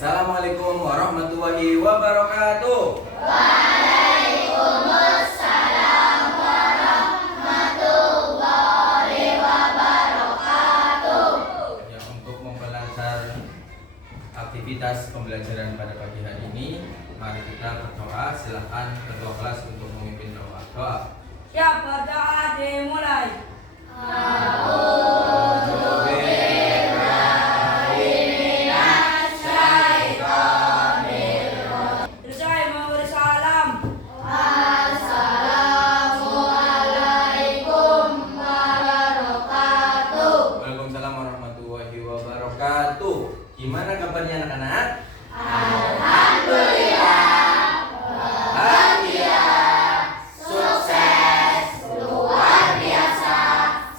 Assalamualaikum warahmatullahi wabarakatuh. Waalaikumsalam warahmatullahi wabarakatuh. Ya, untuk memperlancar aktivitas pembelajaran pada pagi hari ini, mari kita berdoa. Silakan ketua kelas untuk memimpin doa. Doa. Ya, berdoa dimulai. Waalaikumsalam warahmatullahi wabarakatuh. Gimana kabarnya anak-anak? Alhamdulillah, bahagia, sukses, luar biasa,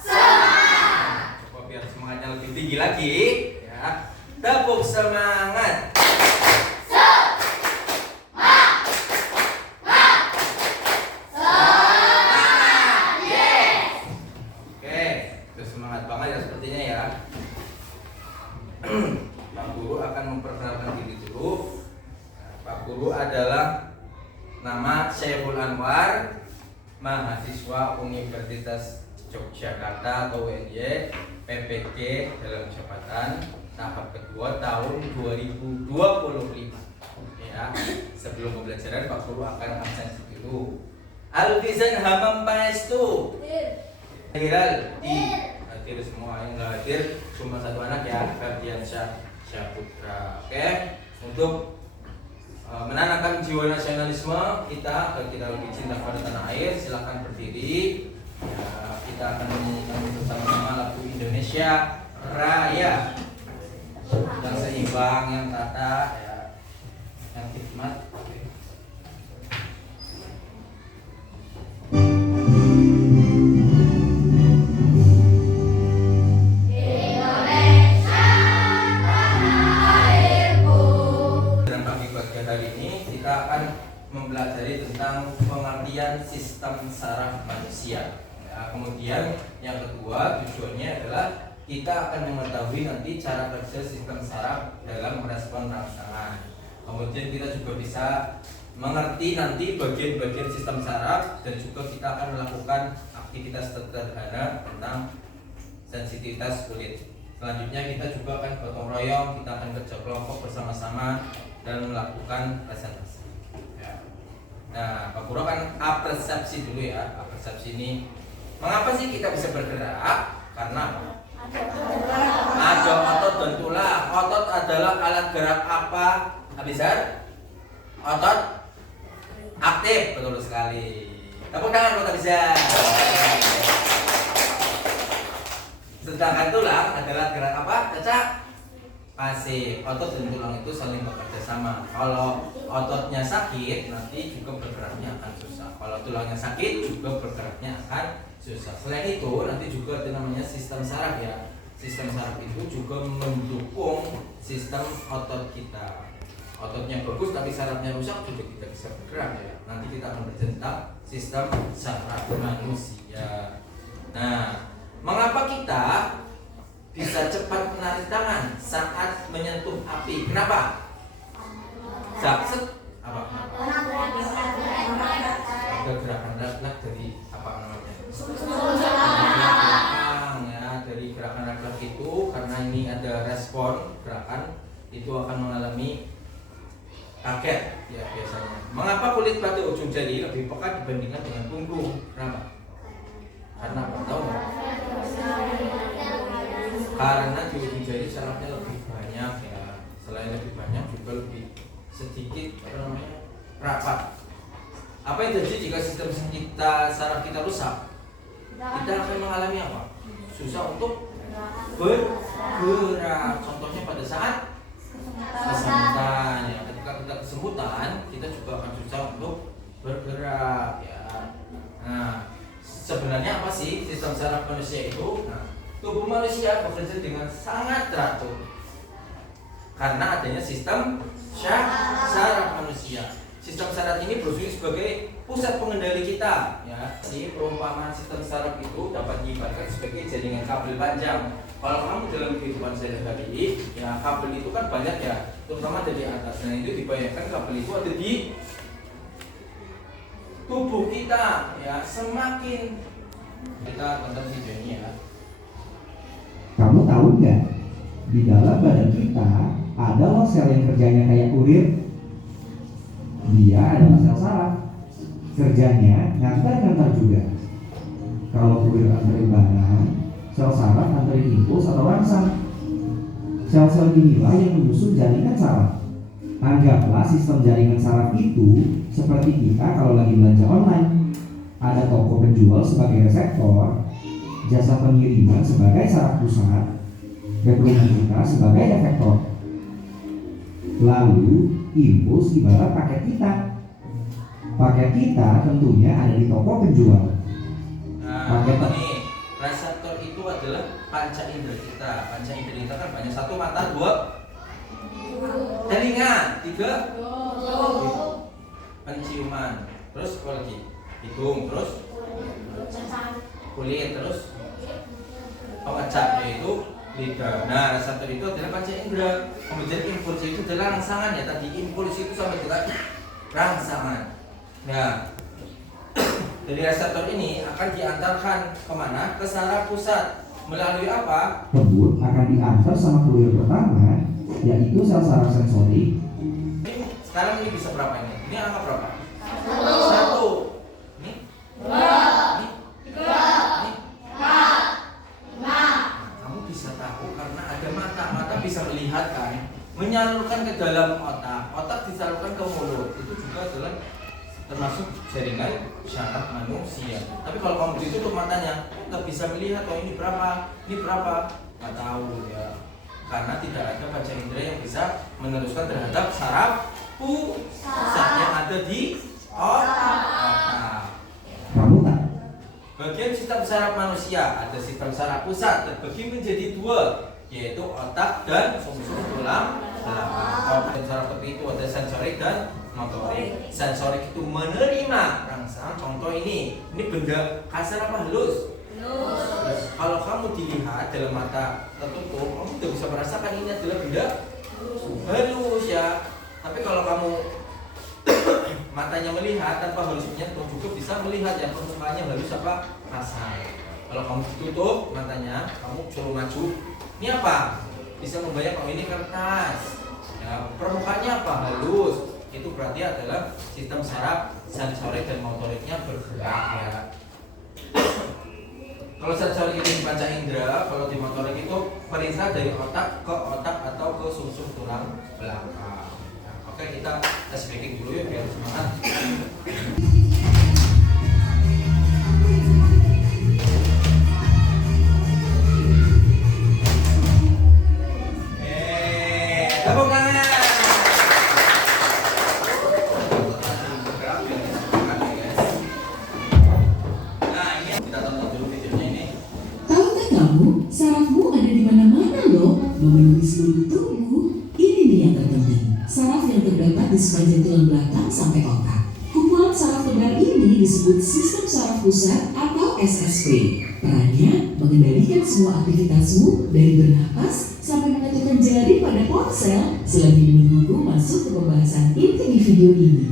semangat. Coba biar semangatnya lebih tinggi lagi, ya. Tepuk semangat. Oke, itu semangat banget ya sepertinya ya. Pak Guru akan memperkenalkan diri dulu. Nah, Pak Guru adalah nama Syaiful Anwar, mahasiswa Universitas Yogyakarta atau UNY, PPG dalam jabatan tahap kedua tahun 2025. Ya, sebelum pembelajaran Pak Guru akan absen dulu. Alfizan Hamam Paestu. Hilal hadir semua, yang nggak hadir cuma satu anak ya, Ferdian Syahputra. Oke, untuk menanamkan jiwa nasionalisme kita agar kita lebih cinta pada tanah air, silakan berdiri. Ya, kita akan menyanyikan bersama-sama lagu Indonesia Raya yang seimbang, yang tata, ya, yang hikmat. Kita akan mempelajari tentang pengertian sistem saraf manusia. Ya, kemudian yang kedua tujuannya adalah kita akan mengetahui nanti cara kerja sistem saraf dalam merespon rangsangan. Kemudian kita juga bisa mengerti nanti bagian-bagian sistem saraf, dan juga kita akan melakukan aktivitas sederhana tentang sensitivitas kulit. Selanjutnya kita juga akan gotong royong, kita akan kerja kelompok bersama-sama dan melakukan presentasi. Ya. Nah, Pak Guru kan apersepsi dulu ya. Apersepsi ini, mengapa sih kita bisa bergerak? Karena apa? Ada otot dan tulang. Otot adalah alat gerak apa? Abisar? Otot aktif, betul sekali. Tepuk tangan buat Abisar. Sedangkan tulang adalah gerak apa? Caca? Pasif. Otot dan tulang itu saling bekerja sama. Kalau ototnya sakit, nanti juga bergeraknya akan susah. Kalau tulangnya sakit, juga bergeraknya akan susah. Selain itu, nanti juga ada namanya sistem saraf ya. Sistem saraf itu juga mendukung sistem otot kita. Ototnya bagus tapi sarafnya rusak, juga tidak bisa bergerak ya. Nanti kita akan belajar tentang sistem saraf manusia. Nah, mengapa kita bisa cepat menarik tangan saat menyentuh api? Kenapa? Zakset apa? Ada gerakan rak-rak dari apa namanya? Ya, dari gerakan rak-rak itu, karena ini ada respon gerakan, itu akan mengalami kaget ya biasanya. Mengapa kulit pada ujung jari lebih pekat dibandingkan dengan punggung? Kenapa? Karena apa? Tahu nggak? Karena di ujung jari sarafnya lebih banyak ya. Selain lebih banyak, juga lebih sedikit rapat. Apa yang terjadi jika sistem saraf kita rusak? Kita akan mengalami apa? Susah untuk bergerak. Contohnya pada saat kesemutan ya. Ketika kita kesemutan, kita juga akan susah untuk bergerak ya. Nah, sebenarnya apa sih sistem saraf manusia itu? Nah, tubuh manusia bekerja dengan sangat teratur karena adanya sistem saraf manusia. Sistem saraf ini berfungsi sebagai pusat pengendali kita. Ya, si perumpamaan sistem saraf itu dapat diibaratkan sebagai jaringan kabel panjang. Kalau kamu dalam kehidupan sehari-hari, ya kabel itu kan banyak ya, terutama dari atas. Nah itu dibayangkan kabel itu ada di tubuh kita. Ya, semakin kita tonton videonya ya. Kamu tahu nggak? Di dalam badan kita ada loh sel yang kerjanya kayak kurir. Dia adalah sel saraf. Kerjanya ngantar-ngantar juga. Kalau kurir anterin barang, sel saraf anterin impuls atau rangsang. Sel-sel inilah yang menyusun jaringan saraf. Anggaplah sistem jaringan saraf itu seperti kita kalau lagi belanja online. Ada toko penjual sebagai reseptor, jasa pengiriman sebagai saraf pusat, dan rumah kita sebagai efektor. Lalu, impuls ibarat paket kita. Paket kita tentunya ada di toko penjual. Nah, ini reseptor itu adalah panca indera kita. Panca indera kita kan banyak, satu mata, dua telinga, tiga penciuman, terus apa lagi? Hidung, terus kulit, terus pengecap yaitu lidah. Nah, reseptor itu adalah panca indera. Kemudian impuls itu adalah rangsangan ya. Tadi impuls itu sama dengan rangsangan. Nah, dari reseptor ini akan diantarkan kemana? Ke saraf pusat. Melalui apa? Tersebut akan diantar sama kurir pertama, yaitu sel saraf sensorik. Sekarang ini bisa berapa ini? Ini angka berapa? Satu. Ini? Ini? Ini? Kamu bisa tahu karena ada mata. Mata bisa melihat kan? Menyalurkan ke dalam otak. Otak disalurkan ke mulut. Itu juga adalah termasuk jaringan syaraf manusia. Tapi kalau kamu ditutup matanya, nggak bisa melihat oh ini berapa, nggak tahu ya. Karena tidak ada panca indera yang bisa meneruskan terhadap saraf pusat yang ada di otak. Kamu tak? Bagian sistem saraf manusia ada sistem saraf pusat terbagi menjadi dua, yaitu otak dan sumsum tulang belakang. Otak saraf seperti itu ada sensorik dan motorik. Sensorik itu menerima rangsang. Contoh ini benda kasar apa halus? Kalau kamu dilihat dalam mata tertutup, kamu tidak bisa merasakan ini adalah benda halus ya. Tapi kalau kamu matanya melihat tanpa halusnya, kamu juga bisa melihat yang permukaannya halus apa kasar. Kalau kamu tutup matanya, kamu suruh maju, ini apa? Bisa membayang kalau ini kertas. Ya, permukaannya apa? Halus. Itu berarti adalah sistem saraf sensorik dan motoriknya bergerak ya. Kalau sensorik itu di panca indera, kalau di motorik itu perintah dari otak ke otak atau ke sumsum tulang belakang. Nah, oke, kita tes speaking dulu ya biar semangat. Tepuk tangan. Sarafmu ada di mana-mana loh, memenuhi seluruh tubuh. Ini nih yang terpenting, saraf yang terdapat di sepanjang tulang belakang sampai otak. Kumpulan saraf tebal ini disebut sistem saraf pusat atau SSP. Perannya mengendalikan semua aktivitasmu dari bernapas sampai mengetukkan jari pada ponsel selagi menunggu masuk ke pembahasan inti di video ini.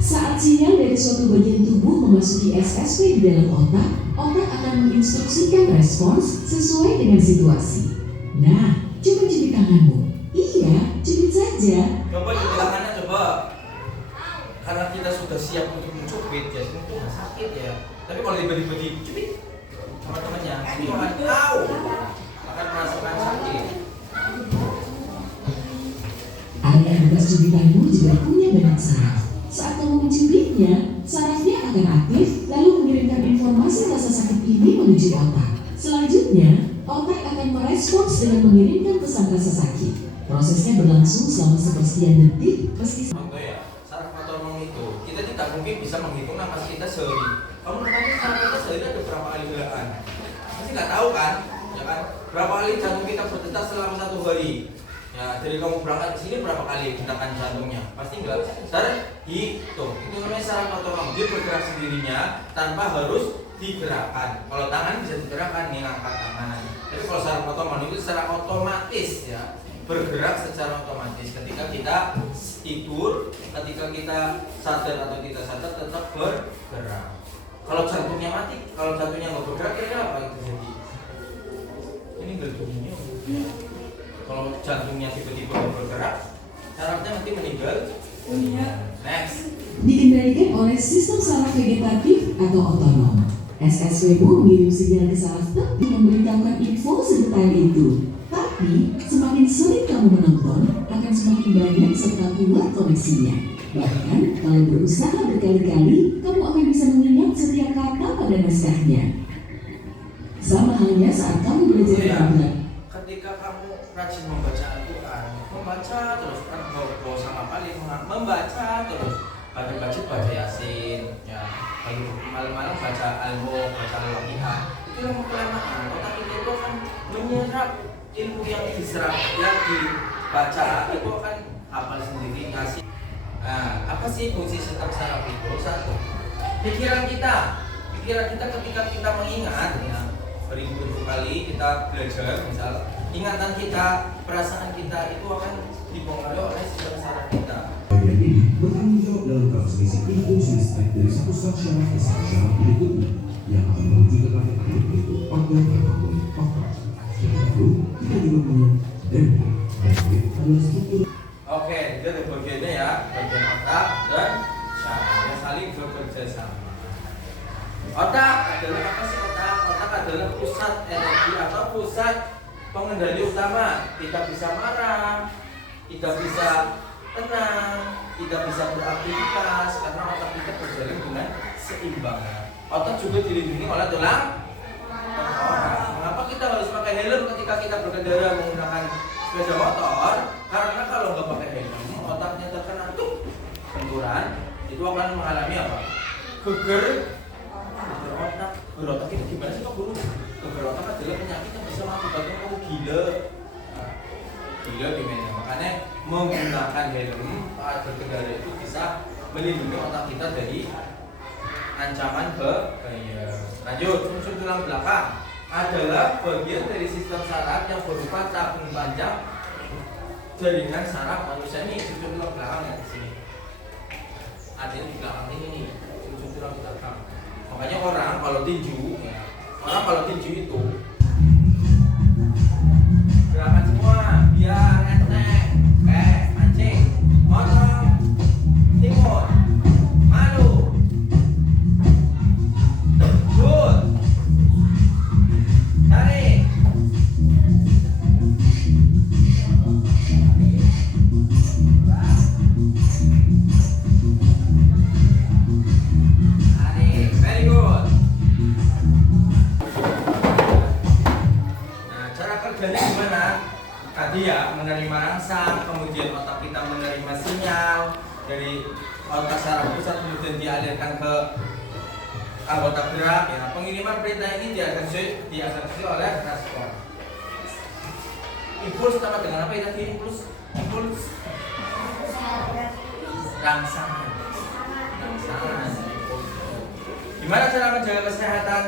Saat sinyal dari suatu bagian tubuh memasuki SSP di dalam otak, otak akan menginstruksikan respons sesuai dengan situasi. Nah, coba cubit tanganmu. Iya, cubit saja. Coba cubit tangannya coba. Karena kita sudah siap untuk mencubit, jadi itu nggak sakit ya. Tapi kalau tiba-tiba dicubit teman-temannya, itu akan tahu, akan merasakan sakit. Area atas cubitanmu juga punya banyak saraf. Saat kamu mencubitnya, sarafnya akan aktif lalu mengirimkan informasi rasa sakit ini menuju otak. Selanjutnya, otak akan merespons dengan mengirimkan pesan rasa sakit. Prosesnya berlangsung selama sepersekian detik meski Contoh ya, saraf otonom itu kita tidak mungkin bisa menghitung napas kita sehari. Kamu tanya saraf kita sehari ada berapa kali gerakan? Pasti nggak tahu kan? Ya kan? Berapa kali jantung kita berdetak selama satu hari? Ya, dari kamu berangkat ke sini berapa kali gerakan jantungnya? Pasti enggak. Terhitung. Itu namanya saraf otonom. Dia bergerak sendirinya tanpa harus digerakkan. Kalau tangan bisa digerakkan, nih angkat tangan. Tapi kalau saraf otonom itu secara otomatis ya, bergerak secara otomatis. Ketika kita tidur, ketika kita sadar atau tidak sadar tetap bergerak. Kalau jantungnya mati, kalau jantungnya nggak bergerak, kira-kira apa yang terjadi? Ini jantungnya. Kalau jantungnya tiba-tiba bergerak, sarafnya nanti meninggal. Next. Dikendalikan oleh sistem saraf vegetatif atau otonom. SSVmu mengirim sinyal ke saraf tepi memberitahukan info sedetail itu. Tapi, semakin sering kamu menonton, akan semakin banyak serta kuat koneksinya. Bahkan, kalau berusaha berkali-kali, kamu akan bisa mengingat setiap kata pada naskahnya. Sama halnya saat kamu belajar Al-Quran. Ketika kamu rajin membaca Al-Quran, membaca terus kan bawa sama paling membaca terus, pagi baca Yasin, ya, pagi malam-malam baca Al-Mulk, baca Al-Fatihah. Itu yang kelamaan otak itu akan menyerap ilmu yang diserap, yang dibaca itu akan hafal sendiri ngasih. Nah, apa sih fungsi sistem saraf itu? Satu, pikiran kita ketika kita mengingat, ya, beribu-ribu kali kita belajar, misal ingatan kita, perasaan kita itu akan dipengaruhi oleh sistem saraf kita. Bagian ini bertanggung jawab dalam transmisi impulsi listrik dari satu sel syaraf ke sel syaraf berikutnya yang akan menuju ke target akhir yaitu organ apapun otak. Yang lalu kita juga punya dendrit. Dendrit adalah struktur. Oke, jadi bagiannya ya, bagian otak dan saraf yang saling bekerja sama. Otak adalah apa sih otak? Otak adalah pusat energi atau pusat pengendali utama. Kita bisa marah, kita bisa tenang, tidak bisa beraktivitas karena otak kita berjalan dengan seimbang. Otak juga dilindungi oleh tulang tengkorak. Mengapa kita harus pakai helm ketika kita berkendara menggunakan sepeda motor? Karena kalau nggak pakai helm, otaknya terkena benturan, itu akan mengalami apa? Geger otak. Geger otak itu gimana sih kok guru? Geger otak adalah penyakit yang bisa mengakibatkan kamu gila. Gila gimana? Makanya menggunakan helm saat berkendara itu bisa melindungi otak kita dari ancaman bahaya. Lanjut, unsur tulang belakang adalah bagian dari sistem saraf yang berupa tabung panjang jaringan saraf manusia. Ini unsur tulang belakang ya di sini. Ada di belakang ini unsur tulang belakang. Makanya orang kalau tinju itu gerakan semua biar enteng, mancing, motong, timun, malu, debut, tarik. Very good. Nah, cara kerjanya gimana? Tadi ya, menerima rangsang, kemudian otak kita menerima sinyal dari otak saraf pusat, kemudian dialirkan ke anggota gerak. Ya, pengiriman perintah ini diaksesori oleh respon. Impuls sama dengan apa ya tadi? Impuls rangsangan. Gimana cara menjaga kesehatan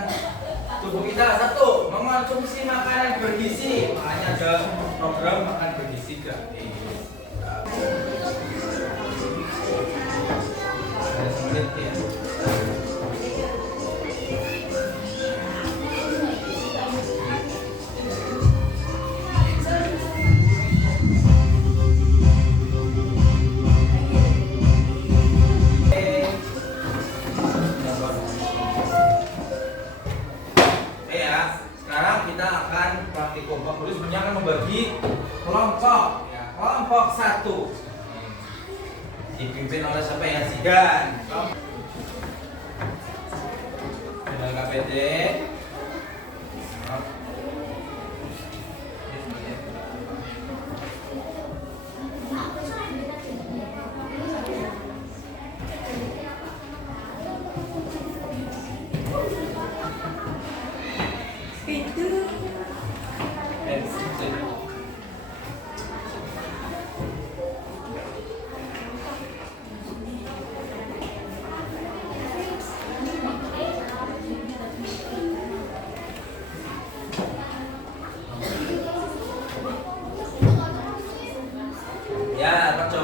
tubuh kita? Satu, mengonsumsi makanan bergizi. Makanya ada program makan bergizi gratis. Ada semenit ya. Akan membagi kelompok, ya, kelompok satu dipimpin oleh siapa ya? Zidan. Dengan KPD.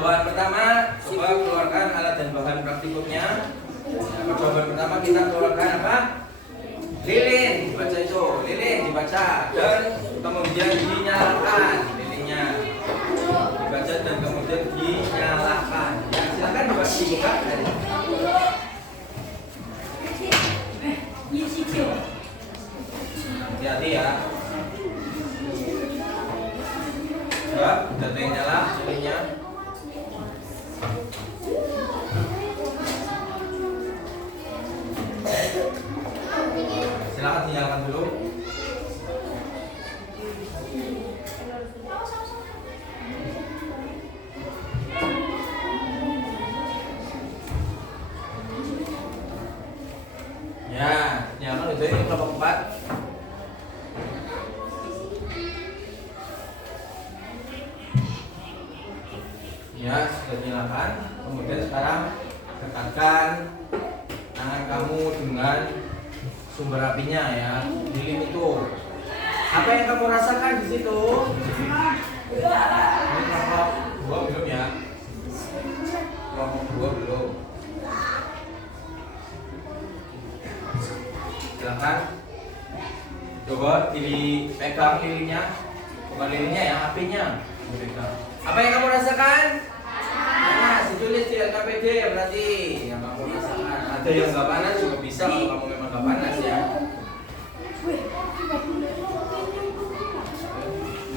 Percobaan pertama, coba keluarkan alat dan bahan praktikumnya. Nah, percobaan pertama kita keluarkan apa? Lilin, dibaca itu, lilin dibaca dan kemudian dinyalakan lilinnya. Dibaca dan kemudian dinyalakan. Ya, silakan dibuka. Hati-hati ya. Coba, udah ada yang nyala lilinnya. Silakan dinyalakan dulu. Ya, nyalakan itu ini kelompok 4. Ya, sudah dinyalakan. Kemudian sekarang dekatkan tangan kamu dengan sumber apinya ya, lilin itu. Apa yang kamu rasakan di situ? Ini kelompok 2 belum ya? Kelompok 2 belum. Silakan. Coba dipegang lilinnya, bukan lilinnya ya, apinya. Dipegang. Apa yang kamu rasakan? Panas, ditulis di LKPD ya berarti yang kamu rasakan. Ada yang nggak panas juga bisa kalau kamu memang nggak panas ya.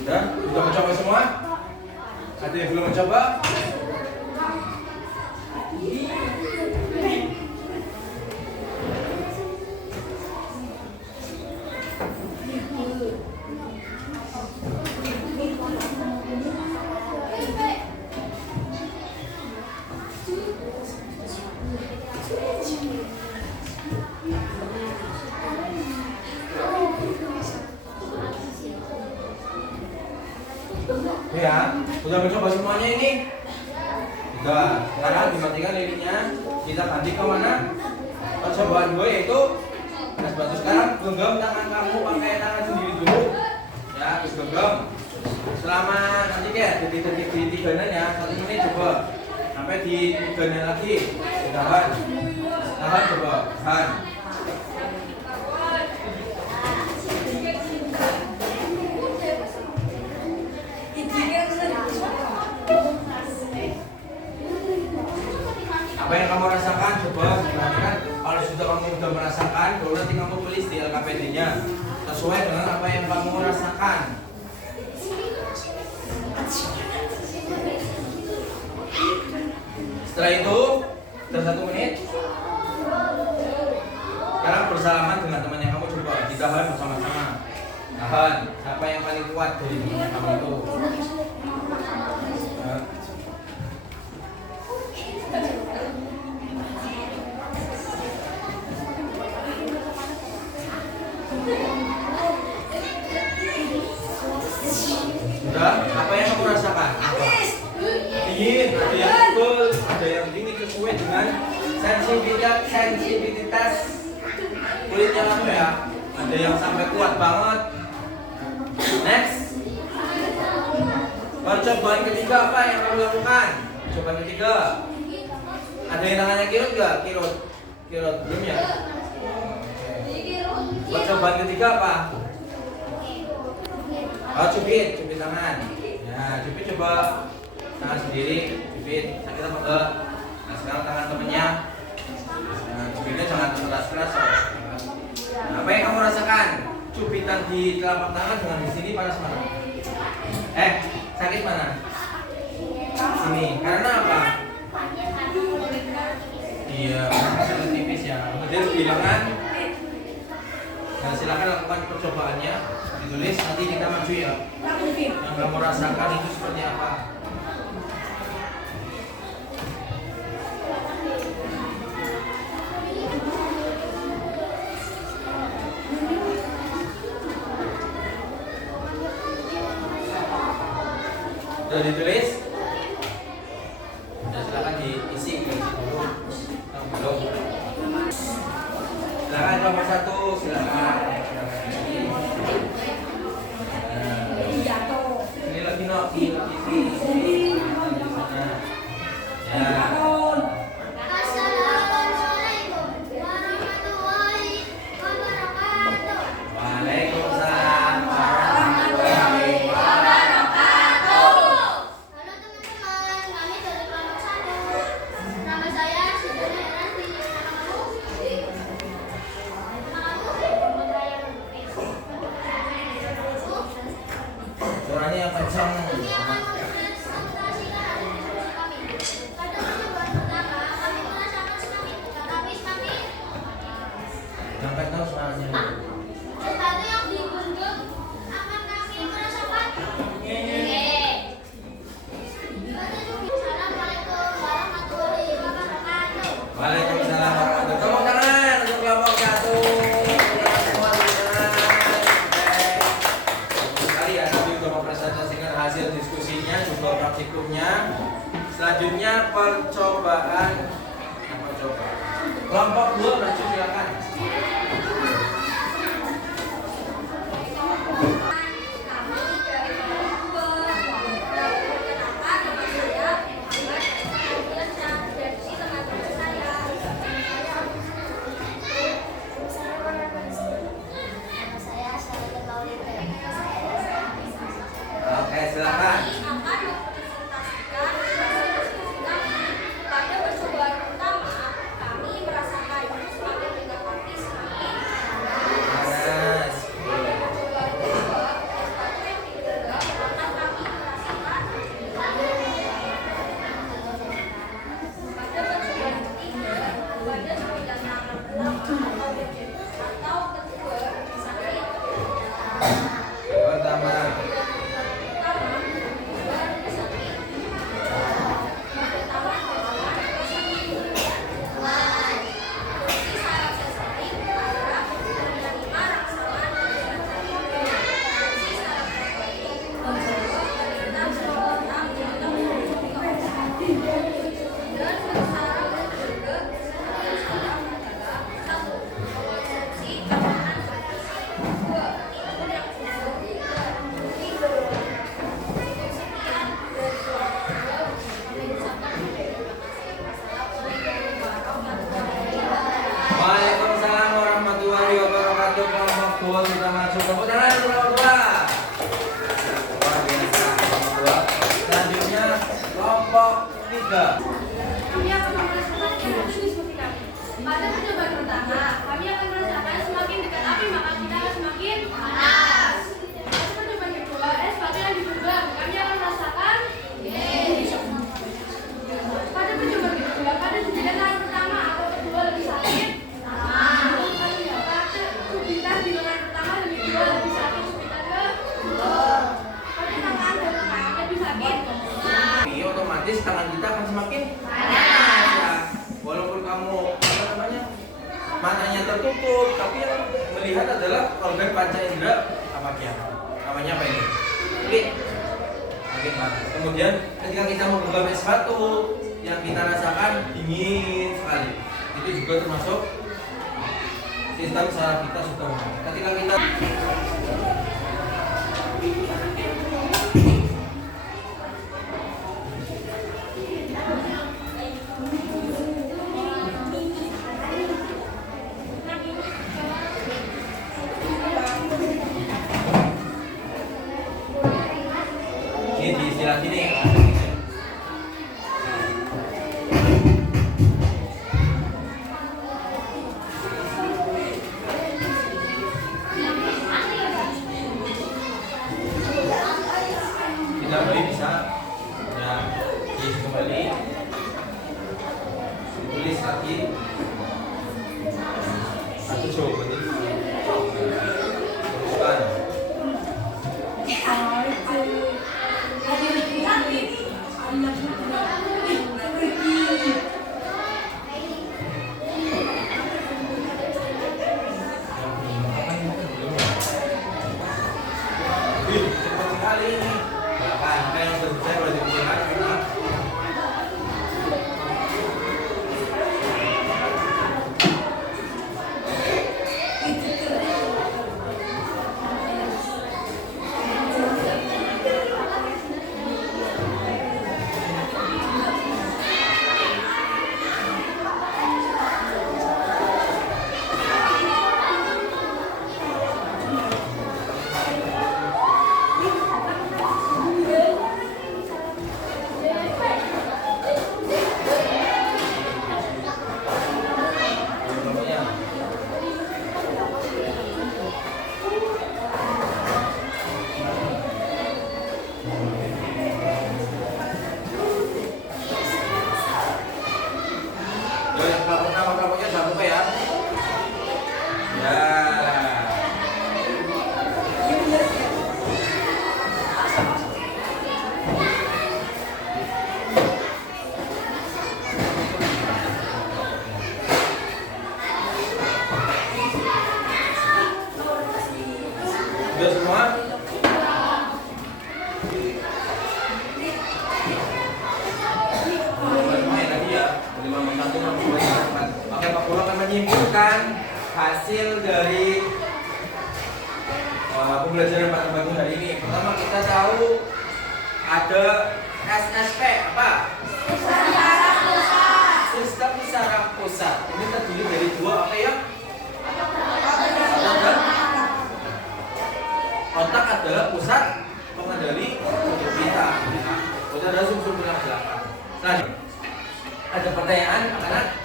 Sudah mencoba semua? Ada yang belum mencoba? Ya, sudah mencoba semuanya ini? Sudah. Sekarang dimatikan lilinnya. Kita ganti ke mana? Percobaan gue yaitu es batu. Sekarang genggam tangan kamu pakai tangan sendiri dulu. Ya, terus genggam. Selama nanti kayak detik-detik di 3-an ya, 1 menit coba. Sampai di 3-an lagi. Tahan. Tahan coba. Tahan. Apa yang kamu rasakan? Coba perhatikan. Kalau kamu sudah merasakan, baru nanti kamu tulis di LKPD-nya sesuai dengan apa yang kamu rasakan. Setelah itu, sudah 1 menit. Sekarang bersalaman dengan teman yang kamu, coba ditahan bersama-sama. Tahan. Siapa yang paling kuat dari teman kamu itu? Sudah, apa yang kamu rasakan? Dingin, ada yang pukul, ada yang dingin sesuai dengan sensitivitas kulitnya kamu ya. Ada yang sampai kuat banget. Next. Percobaan ketiga apa yang kamu lakukan? Percobaan ketiga. Ada yang tangannya kirut nggak? Kirut belum ya? Percobaan ketiga apa? Oh, cubit tangan. Ya, cubit coba tangan sendiri, cubit. Sakit apa enggak? Nah, sekarang tangan temennya. Nah, cubitnya jangan keras-keras. Nah, apa yang kamu rasakan? Cubitan di telapak tangan dengan di sini panas mana? Sakit mana? Sini. Karena apa? Iya, sangat tipis ya. Kemudian di lengan. Nah, silakan lakukan percobaannya. Ditulis, nanti kita maju ya. Yang kamu rasakan itu seperti apa? Sudah ditulis? Sudah, silakan diisi dulu. Yang belum. Silakan nomor 1, silakan. Ini lagi no, ini. suaranya yang kencang. Sampai tahu suaranya. Sesuatu yang dibentuk akan kami merasakan. Assalamualaikum warahmatullahi wabarakatuh. Waalaikumsalam warahmatullahi wabarakatuh. Tepuk tangan untuk kelompok 1. Sekali ya, kami sudah mempresentasikan hasil diskusinya, juga praktikumnya. Selanjutnya percobaan. Apa coba? Kelompok 2 lanjut silakan. Oke, silakan. Pada percobaan pertama, kami merasakan semakin dekat hati semakin Panas. pada percobaan kedua, sesuatu yang digenggam akan kami merasakan pada percobaan ketiga, pada sebidang tangan pertama atau kedua sakit Pertama. Waalaikumsalam warahmatullahi wabarakatuh. Kelompok 2 sudah masuk. Tepuk tangan untuk kelompok 2. Luar biasa kelompok 2. Selanjutnya kelompok 3. Kami akan merasakan energi seperti kami. Pada percobaan pertama, kami akan merasakan semakin dekat api maka kita akan semakin panas. Pada percobaan kedua, sepatu yang digenggam, kami akan merasakan pada percobaan kedua, pada subitan tangan pertama atau kedua lebih sakit. Pada subitan di lengan pertama lebih kedua lebih sakit. Subitan kedua. Pada tangan dan lengan lebih sakit. Ini otomatis tangan kita akan semakin panas. Ya. Walaupun kamu apa namanya matanya tertutup, tapi yang melihat adalah organ panca indera apa ya? Namanya apa ini? Kulit. Makin panas. Kemudian ketika kita menggenggam es batu, yang kita rasakan dingin sekali. Itu juga termasuk sistem saraf kita sudah mengalir. Ketika kita ini di istilah sini kita beli bisa ya tulis kembali tulis lagi satu coba nih teruskan. Wih, cepat sekali ini. Bahkan yang berbicara 1 nomor 2 yang tepat. Oke, Pak Guru akan menyimpulkan hasil dari pembelajaran Pak Bagong hari ini. Pertama kita tahu ada SSP apa? Sistem saraf pusat. Ini terdiri dari dua apa ya? Otak adalah pusat pengendali tubuh kita. Otak adalah sumsum tulang belakang. Nah, ada pertanyaan, anak-anak?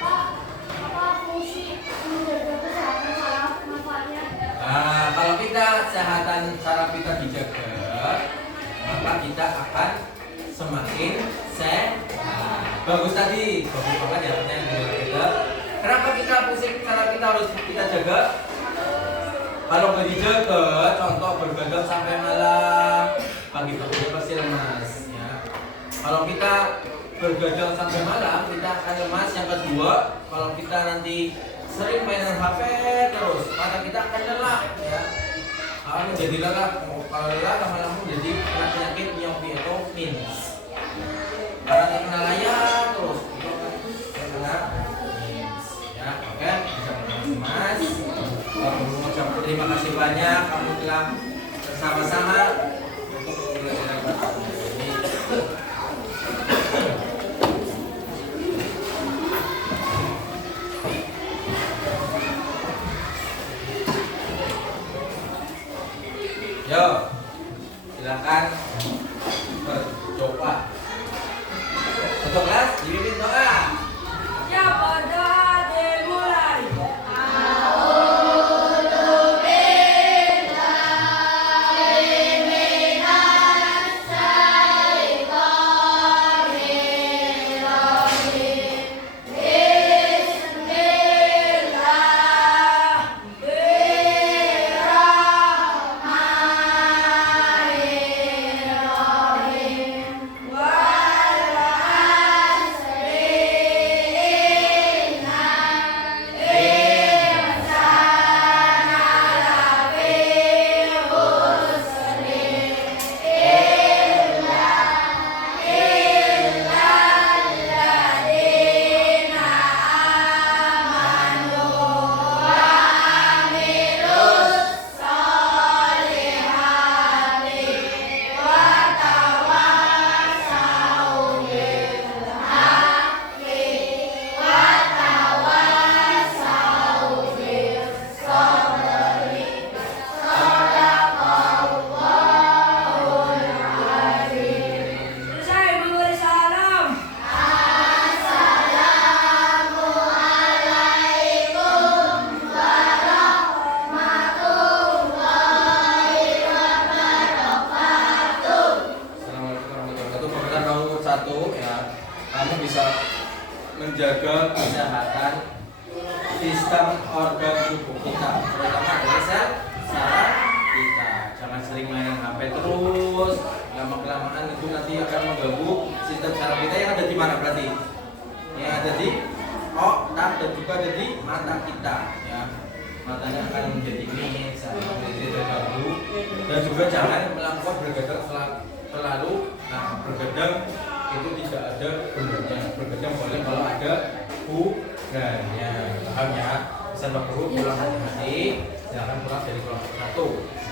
Apa fungsi menjaga kesehatan saraf manfaatnya? Kalau kita kesehatan saraf kita dijaga, maka kita akan semakin sehat. Bagus tadi, bagus banget ya pertanyaan kita. Kenapa kita fungsi saraf kita harus kita jaga? Kalau nggak dijaga, contoh bergadang sampai malam, pagi-pagi pasti lemas. Ya. Kalau kita bergadang sampai malam, kita akan lemas. Yang kedua, kalau kita nanti sering mainan HP terus, mata kita akan lelah. Ya. Akan menjadi lelah. Kalau lelah, lama-lama menjadi penyakit miopi atau minus. Karena kena layar terus, itu akan kena minus. Ya, oke, bisa mas. Terima kasih banyak kamu telah bersama-sama untuk pembelajaran pada ini. Yo, silakan berdoa. Untuk kelas dipimpin doa. Ya berdoa dimulai. Selesai memberi salam. Assalamualaikum warahmatullahi wabarakatuh. Pembelajaran nomor 1 ya, kamu bisa menjaga kesehatan sistem organ tubuh kita, terutama dari sel saraf kita. Jangan sering main HP terus, lama kelamaan itu nanti akan mengganggu sistem saraf kita yang ada di mana berarti? Yang ada di otak dan juga ada di mata kita. Ya, matanya akan menjadi minus, akan menjadi terganggu, dan juga jangan melakukan bergadang terlalu. Nah, bergadang itu tidak ada gunanya. Bergadang boleh kalau ada gunanya. Paham ya? Pesan Pak Guru pulang hati-hati, jangan pulang dari kelompok 1.